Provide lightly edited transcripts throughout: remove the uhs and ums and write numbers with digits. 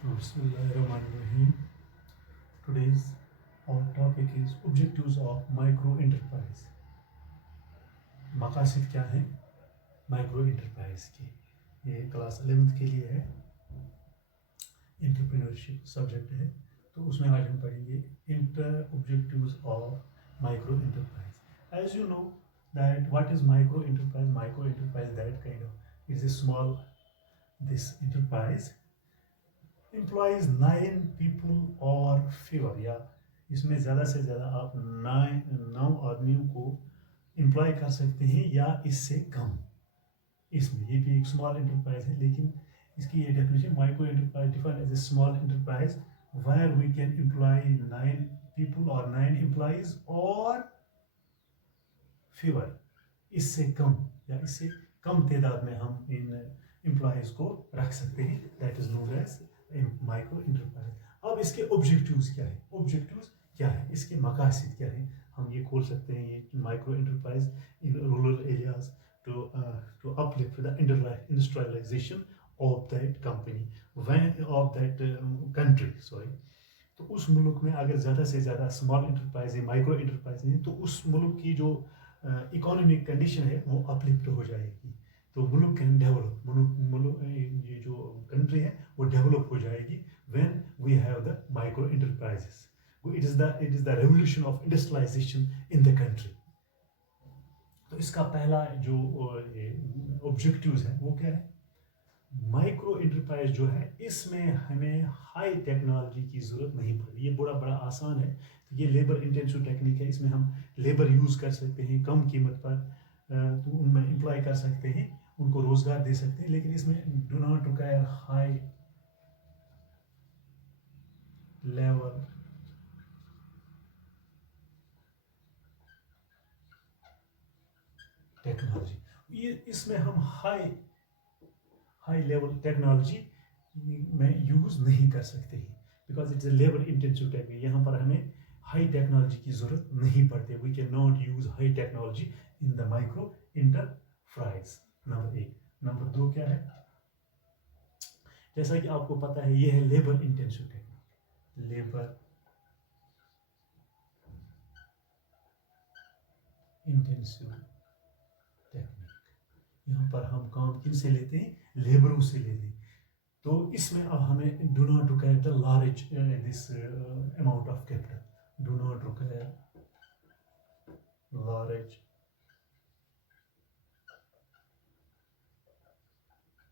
Bismillahirrahmanirrahim. Today's our topic is objectives of micro enterprise. मकासद क्या है micro enterprise के? ये क्लास 11th के लिए है, एंटरप्रेन्योरशिप सब्जेक्ट है, तो उसमें आज हम पढ़ेंगे objectives of micro enterprise. As you know that what is micro enterprise that kind of is a small this enterprise employs 9 people or fewer, या इसमें ज़्यादा से ज़्यादा आप 9 आदमियों को एम्प्लॉय कर सकते हैं या इससे कम. इसमें ये भी एक स्मॉल एंटरप्राइज है, लेकिन इसकी ये definition micro enterprise defined as a small enterprise where we can employ 9 people or 9 employees और fewer, इससे कम या इससे कम तादाद में हम इन एम्प्लॉयज़ को रख सकते हैं. That is known as micro enterprise. अब इसके ऑब्जेक्टिव्स क्या है, इसके मकासद क्या है? हम ये खोल सकते हैं ये micro enterprise in rural areas to uplift the industrialization of that company of that country. तो उस मुल्क में अगर ज़्यादा से ज़्यादा स्मॉल एंटरप्राइज है, माइक्रो एंटरप्राइज है, तो उस मुल्क की जो इकोनॉमिक कंडीशन है वो अपलिफ्ट हो जाएगी. तो मुल्क कैन डेवलप, मुल्क ये जो कंट्री है वो डेवलप हो जाएगी when we have the micro enterprises. It is the revolution of industrialization in the country. तो इसका पहला जो ऑब्जेक्टिव्स है वो क्या है? माइक्रो एंटरप्राइज जो है इसमें हमें हाई टेक्नोलॉजी की ज़रूरत नहीं पड़ती. ये बड़ा आसान है. तो ये लेबर इंटेंसिव टेक्निक है, इसमें हम लेबर यूज़ कर सकते हैं कम कीमत पर, तो उनमें एम्प्लॉय कर सकते हैं, उनको रोज़गार दे सकते हैं, लेकिन इसमें do not require high level technology. ये इसमें हम हाई लेवल टेक्नोलॉजी में यूज़ नहीं कर सकते हैं because it's a labour intensive technique. यहाँ पर हमें हाई टेक्नोलॉजी की ज़रूरत नहीं पड़ती. We can not use high technology in the micro enterprise. Number 1. Number 2 क्या है? जैसा कि आपको पता है ये है labour intensive technique. Labour intensive technique, यहाँ पर हम काम किन से लेते हैं? लेबरों से लेते हैं. तो इसमें अब हमें do not require the large this amount of capital. Do not require large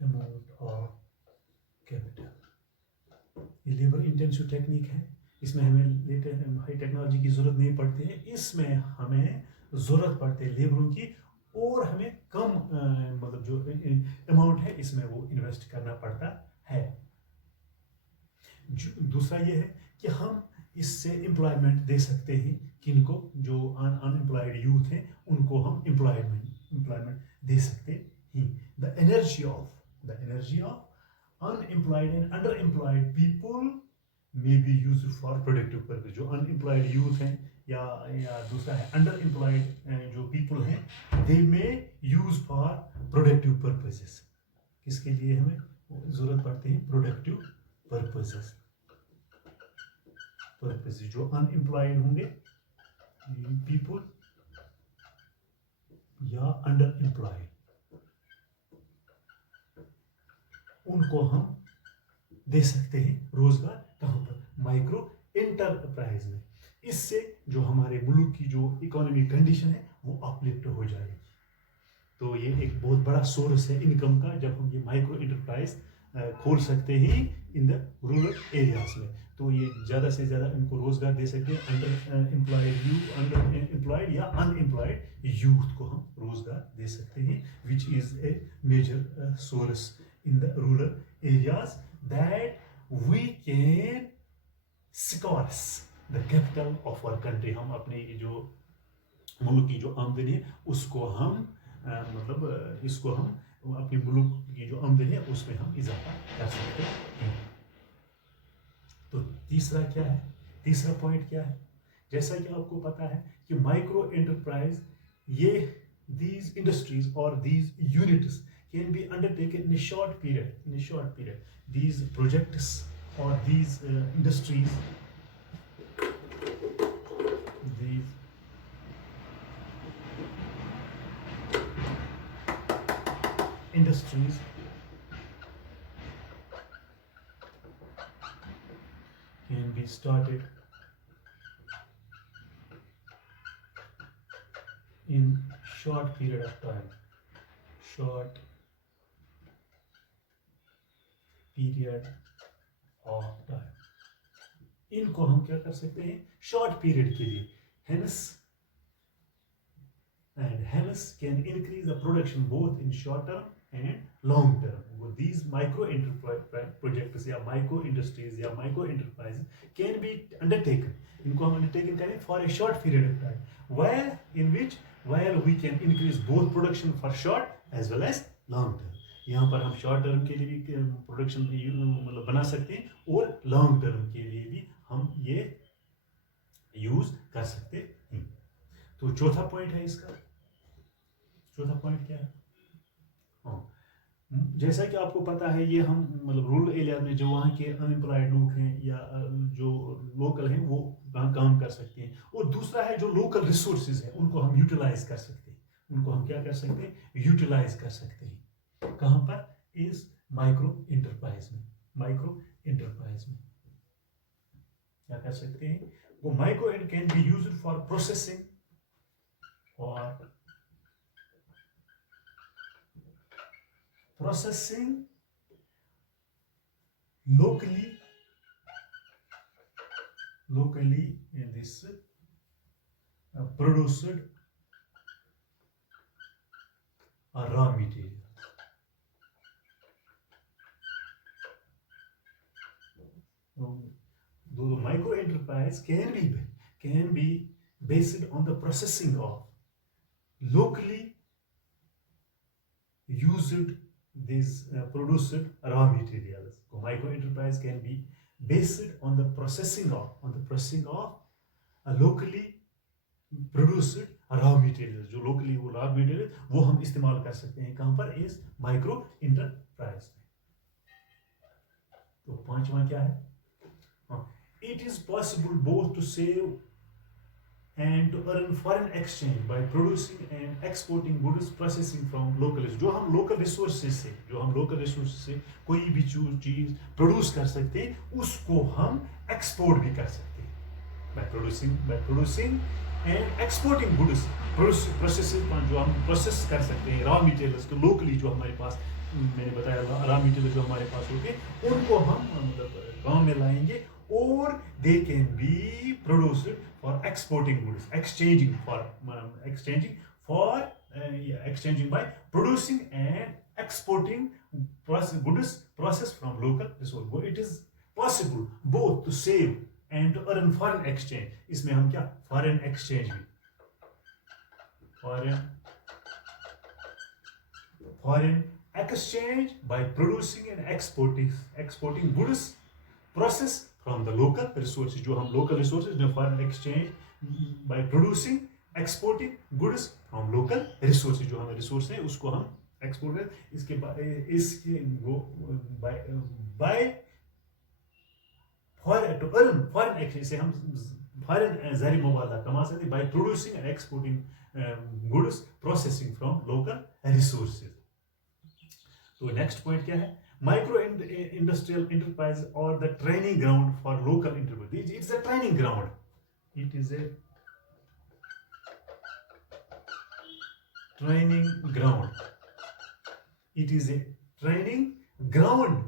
amount of capital. ये लेबर इंटेंसिव टेक्निक है, इसमें हमें हाई टेक्नोलॉजी की ज़रूरत नहीं पड़ती है. इसमें हमें ज़रूरत पड़ती है लेबरों की, और हमें कम मतलब जो अमाउंट है इसमें वो इन्वेस्ट करना पड़ता है. दूसरा ये है कि हम इससे एम्प्लॉयमेंट दे सकते हैं किनको? जो अनएम्प्लॉयड यूथ हैं उनको हम एम्प्लॉयमेंट दे सकते हैं. The energy of unemployed and underemployed people may be used for productive purpose. जो unemployed youth हैं या दूसरा है underemployed जो people हैं, they may use for productive purposes. किसके लिए हमें ज़रूरत पड़ती है? productive purposes. जो unemployed होंगे people या underemployed, उनको हम दे सकते हैं रोजगार. कहाँ पर? माइक्रो एंटरप्राइज में. इससे जो हमारे मुल्क की जो इकोनॉमिक कंडीशन है वो अपलिफ्ट हो जाएगी. तो ये एक बहुत बड़ा सोर्स है इनकम का जब हम ये माइक्रो एंटरप्राइज खोल सकते हैं इन द रूरल एरियाज में. तो ये ज़्यादा से ज़्यादा इनको रोजगार दे सकते हैं. Under employed or unemployed youth को हम रोजगार दे सकते हैं, which is a major source in the rural areas that we can scarce the capital of our country. हम अपने जो मुल्क की जो आमदनी है उसको हम मतलब इसको हम अपने मुल्क की जो आमदनी है उसमें हम इजाफा कर सकते हैं. तो तीसरा पॉइंट क्या है? जैसा कि आपको पता है कि माइक्रो एंटरप्राइज ये these industries or these units can be undertaken in a short period. These projects or these industries, these industries can be started in short period of time. Short period of time. इनको हम क्या कर सकते हैं? Short period के लिए. Hence can increase the production both in short term and long term. These micro enterprise projects या micro industries या micro enterprises can be undertaken. इनको हम undertaken करें for a short period of time, while we can increase both production for short as well as long term. यहाँ पर हम short term के लिए भी प्रोडक्शन मतलब बना सकते हैं और लॉन्ग टर्म के लिए भी हम ये यूज कर सकते हैं. तो चौथा पॉइंट है इसका. चौथा पॉइंट क्या है? हाँ, जैसा कि आपको पता है ये हम मतलब रूरल एरिया में जो वहाँ के अनएम्प्लॉयड लोग हैं या जो लोकल हैं वो वहाँ काम कर सकते हैं. और दूसरा है जो लोकल रिसोर्सेज हैं उनको हम यूटिलाइज कर सकते हैं. उनको हम क्या कर सकते हैं? यूटिलाइज कर सकते हैं. कहाँ पर? इस माइक्रो इंटरप्राइज में. माइक्रो इंटरप्राइज में क्या कर सकते हैं? वो micro can be used for processing और processing locally in this produced raw material. The micro enterprise can be based on the processing of locally used these produced raw materials. So micro enterprise can be based on the processing of locally produced raw materials. जो locally वो raw material वो हम इस्तेमाल कर सकते हैं कहाँ पर? इस माइक्रो इंटरप्राइज में. तो पांचवा क्या है? It is possible both to save and to earn foreign exchange by producing and exporting goods processing from local. जो हम local resources से कोई भी चीज प्रोड्यूस कर सकते हैं उसको हम एक्सपोर्ट भी कर सकते हैं. by producing and exporting goods processing जो हम प्रोसेस कर सकते हैं रॉ मटेरियल्स को लोकली जो हमारे पास मैंने बताया रॉ मटेरियल जो हमारे पास होंगे उनको हम मतलब गांव में लाएंगे और they can be produced for exporting goods, exchanging by producing and exporting goods processed from local resources. It is possible both to save and to earn foreign exchange. इसमें हम क्या foreign exchange भी foreign exchange by producing and exporting goods processed from the local resources. जो हम local resources में foreign exchange by producing exporting goods from local resources. जो हमारे resource हैं उसको हम export करें. इसके by to earn foreign exchange से हम foreign ज़ारी मुबादला कमा सकते by producing and exporting goods processing from local resources. तो next point क्या है? Micro industrial enterprise or the training ground for local enterprise. It's a training ground. It is a training ground. It is a training ground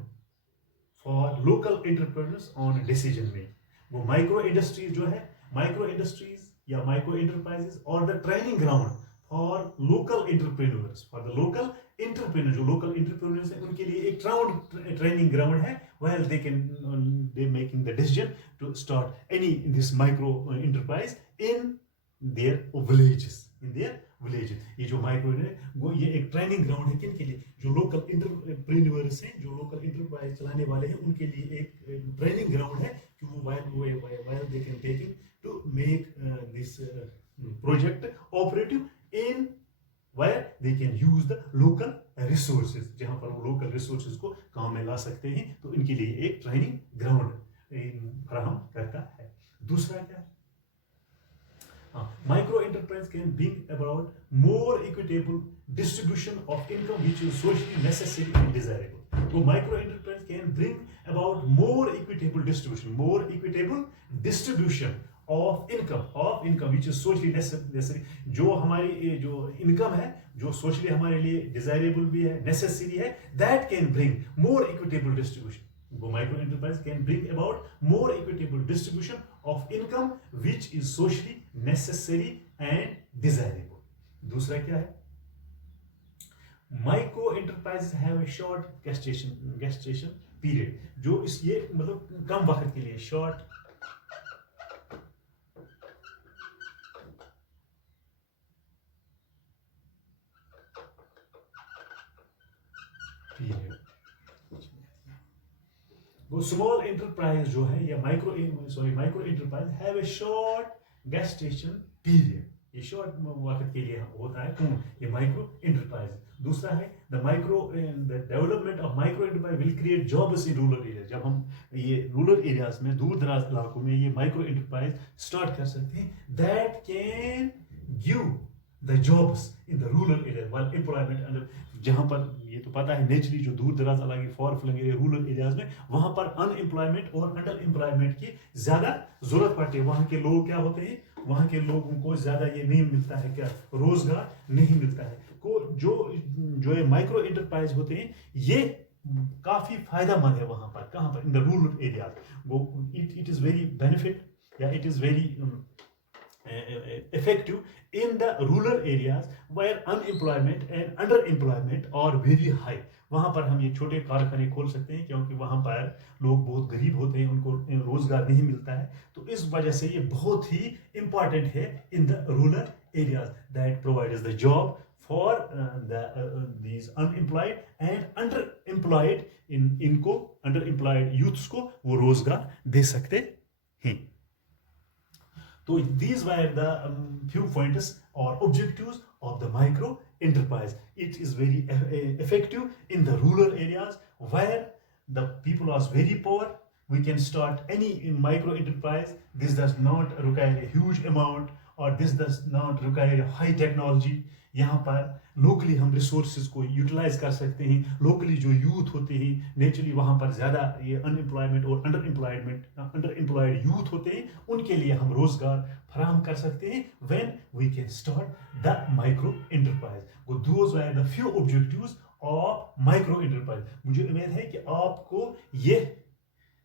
for local entrepreneurs on decision making. वो micro industries जो है micro industries या micro enterprises or the training ground for local entrepreneurs, for the local entrepreneurs. जो local entrepreneurs हैं उनके लिए एक training ground है while they making the decision to start this micro enterprise in their villages. ये जो micro है वो ये एक ट्रेनिंग ग्राउंड है किन के लिए? जो लोकल एंटरप्रेन्योर्स हैं जो लोकल एंटरप्राइज चलाने वाले हैं उनके लिए एक ट्रेनिंग ग्राउंड है कि वो while they can take it to make this project operative in where they can use the local resources, जहाँ पर वो लोकल रिसोर्सेज को काम में ला सकते हैं, तो इनके लिए एक ट्रेनिंग ग्राउंड फराहम करता है। दूसरा क्या है, micro enterprise can bring about more equitable distribution of income which is socially necessary and desirable. तो micro enterprise can bring about more equitable distribution of income which is socially necessary. जो हमारी जो इनकम है, जो socially हमारे लिए desirable भी है, नेसेसरी है, that can bring more equitable distribution. Micro enterprise can bring about more equitable distribution of income which is socially necessary and desirable. दूसरा क्या है, micro enterprise have a short gestation period, जो इस ये मतलब कम वक्त के लिए, शॉर्ट पीरियड। वो स्मॉल एंटरप्राइज जो है या micro enterprise have a short gestation period, ये शॉर्ट वक्त के लिए होता है। क्यों? ये माइक्रो एंटरप्राइज। दूसरा है the development of micro enterprise will create jobs in rural area. जब हम ये रूरल एरियाज में, दूर दराज इलाकों में ये माइक्रो एंटरप्राइज स्टार्ट कर सकते हैं, that can give the jobs in the rural area while employment under. जहाँ पर ये तो पता है नेचुरली जो दूर दराज इलाके, far flung area, rural areas में, वहां पर अनएम्प्लॉयमेंट और अंडर एम्प्लॉयमेंट की ज्यादा जरूरत पड़ती है। वहां के लोग क्या होते हैं, वहां के लोगों को ज्यादा ये नहीं मिलता है, क्या रोजगार नहीं मिलता है। को जो ये माइक्रो एंटरप्राइज होते हैं, ये काफी फायदेमंद है वहां पर। कहां पर? In the rural areas. वो इट इज वेरी बेनिफिट या it is very effective in the rural areas where unemployment and underemployment are very high। वहां पर हम ये छोटे कारखाने खोल सकते हैं, क्योंकि वहां पर लोग बहुत गरीब होते हैं, उनको रोजगार नहीं मिलता है। तो इस वजह से ये बहुत ही इंपॉर्टेंट है in the rural areas, that provides the job for these unemployed and underemployed, इनको underemployed youths को वो रोजगार दे सकते हैं। So these were the few pointers or objectives of the micro enterprise. It is very effective in the rural areas where the people are very poor. We can start any micro enterprise. This does not require a huge amount, or this does not require a high technology. यहाँ पर locally हम resources को utilise कर सकते हैं। Locally जो youth होते हैं, नेचुरली वहाँ पर ज़्यादा ये अनएम्प्लॉयमेंट और अंडर एम्प्लॉयड यूथ होते हैं, उनके लिए हम रोजगार फराहम कर सकते हैं when we can start the micro enterprise. Those were the few objectives of micro enterprise. मुझे उम्मीद है कि आपको ये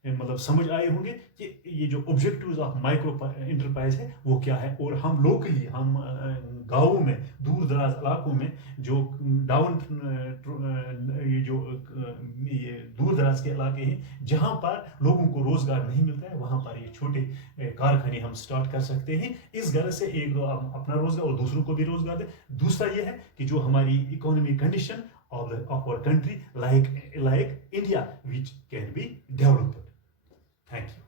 मतलब समझ आए होंगे कि ये जो ऑब्जेक्टिव्स ऑफ माइक्रो एंटरप्राइज है वो क्या है। और हम लोकली, हम गाँवों में, दूर दराज इलाकों में, जो ये दूर दराज के इलाके हैं जहाँ पर लोगों को रोजगार नहीं मिलता है, वहाँ पर ये छोटे कारखाने हम स्टार्ट कर सकते हैं। इस गर्ज से एक दो हम अपना रोजगार और दूसरों को भी रोजगार दें। दूसरा ये है कि जो हमारी economic condition of our country like India, which can be developed. Thank you.